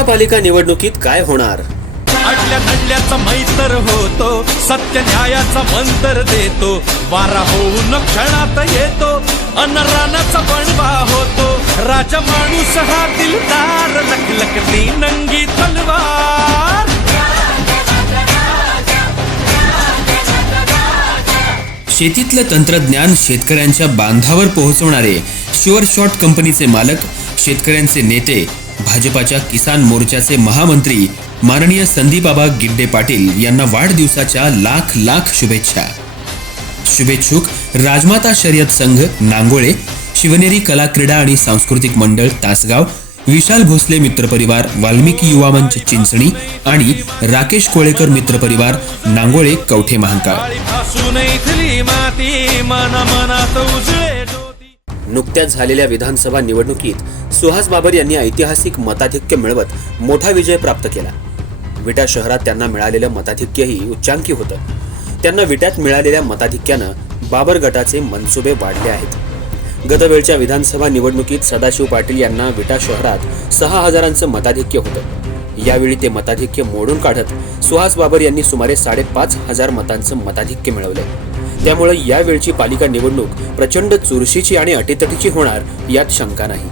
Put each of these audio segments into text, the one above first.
विटा पालिका निवडणुकीत काय होणार? अडल्या मैतर होतो सत्य न्यायाचा मंतर देतो वारा होऊन क्षणात येतो अन रानाचा बनवा होतो राजा माणूस हा दिलदार लखलखती नंगी तलवार. शेतीतलं तंत्रज्ञान शेतकऱ्यांच्या बांधावर पोहोचवणारे शुअर शॉट कंपनीचे मालक शेतकऱ्यांचे नेते भाजपाच्या किसान मोर्चाचे महामंत्री माननीय संदीपबाबा गिड्डे पाटील यांना वाढदिवसाच्या लाख लाख शुभेच्छा. शुभेच्छुक राजमाता शर्यत संघ नांगोळे शिवनेरी कला क्रीडा आणि सांस्कृतिक मंडळ तासगाव विशाल भोसले मित्रपरिवार वाल्मिकी युवा मंच चिंचणी आणि राकेश कोळेकर मित्रपरिवार नांगोळे कवठे महांकाळ. नुकत्याच झालेल्या विधानसभा निवडणुकीत सुहास बाबर यांनी ऐतिहासिक मताधिक्य मिळवत मोठा विजय प्राप्त केला. विटा शहरात त्यांना मिळालेलं मताधिक्यही उच्चांकी होतं. त्यांना विट्यात मिळालेल्या मताधिक्यानं बाबर गटाचे मनसुबे वाढले आहेत. गतवेळच्या विधानसभा निवडणुकीत सदाशिव पाटील यांना विटा शहरात सहा हजारांचं मताधिक्य होतं. यावेळी ते मताधिक्य मोडून काढत सुहास बाबर यांनी सुमारे साडेपाच हजार मतांचं मताधिक्य मिळवलं. त्यामुळे यावेळची पालिका निवडणूक प्रचंड चुरशीची आणि अटीतटीची होणार यात शंका नाही.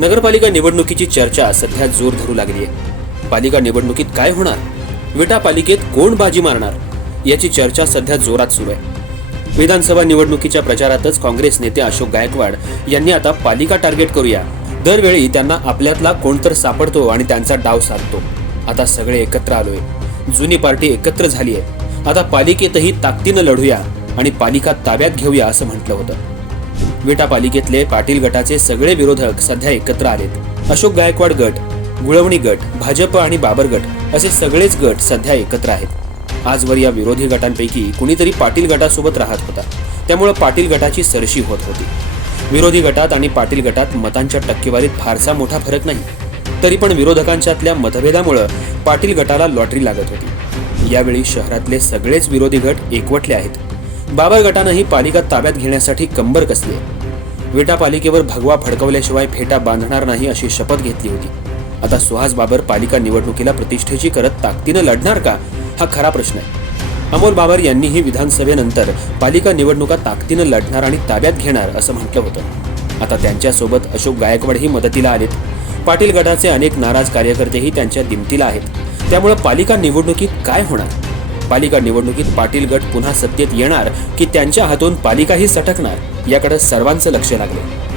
नगरपालिका निवडणुकीची चर्चा सध्या जोर धरू लागली आहे पालिका निवडणुकीत काय होणार? विटा पालिकेत कोण बाजी मारणार? याची चर्चा सध्या जोरात सुरू आहे. विधानसभा निवडणुकीच्या प्रचारातच काँग्रेस नेते अशोक गायकवाड यांनी आता पालिका टार्गेट करूया. दरवेळी त्यांना आपल्यातला कोणतर सापडतो आणि त्यांचा डाव साधतो. आता सगळे एकत्र आलोय. जुनी पार्टी एकत्र झाली आहे आता पालिकेतही ताकदीनं लढूया. आणि पालिका ताब्यात घेऊया असं म्हटलं होतं. विटा पालिकेतले पाटील गटाचे सगळे विरोधक सध्या एकत्र आलेत. अशोक गायकवाड गट गुळवणी गट भाजप आणि बाबर गट असे सगळेच गट सध्या एकत्र आहेत. आजवर या विरोधी गटांपैकी कुणीतरी पाटील गटासोबत राहत होता. त्यामुळे पाटील गटाची सरशी होत होती. विरोधी गटात आणि पाटील गटात मतांच्या टक्केवारीत फारसा मोठा फरक नाही. तरी पण विरोधकांच्यातल्या मतभेदामुळं पाटील गटाला लॉटरी लागत होती. यावेळी शहरातले सगळेच विरोधी गट एकवटले आहेत. बाबर गटानंही पालिका ताब्यात घेण्यासाठी कंबर कसली विटा पालिकेवर भगवा फडकवल्याशिवाय फेटा बांधणार नाही अशी शपथ घेतली होती. आता सुहास बाबर पालिका निवडणुकीला प्रतिष्ठेची करत ताकदीनं लढणार का? हा खरा प्रश्न आहे. अमोल बाबर यांनीही विधानसभेनंतर पालिका निवडणुका ताकदीनं लढणार आणि ताब्यात घेणार असं म्हटलं होतं. आता त्यांच्यासोबत अशोक गायकवाडही मदतीला आलेत. पाटील गटाचे अनेक नाराज कार्यकर्तेही त्यांच्या दिमतीला आहेत. त्यामुळं पालिका निवडणुकीत काय होणार? पालिका निवडणुकीत पाटील गट पुन्हा सत्तेत येणार की त्यांच्या हातून पालिकाही सटकणार? याकडे सर्वांचं लक्ष लागले.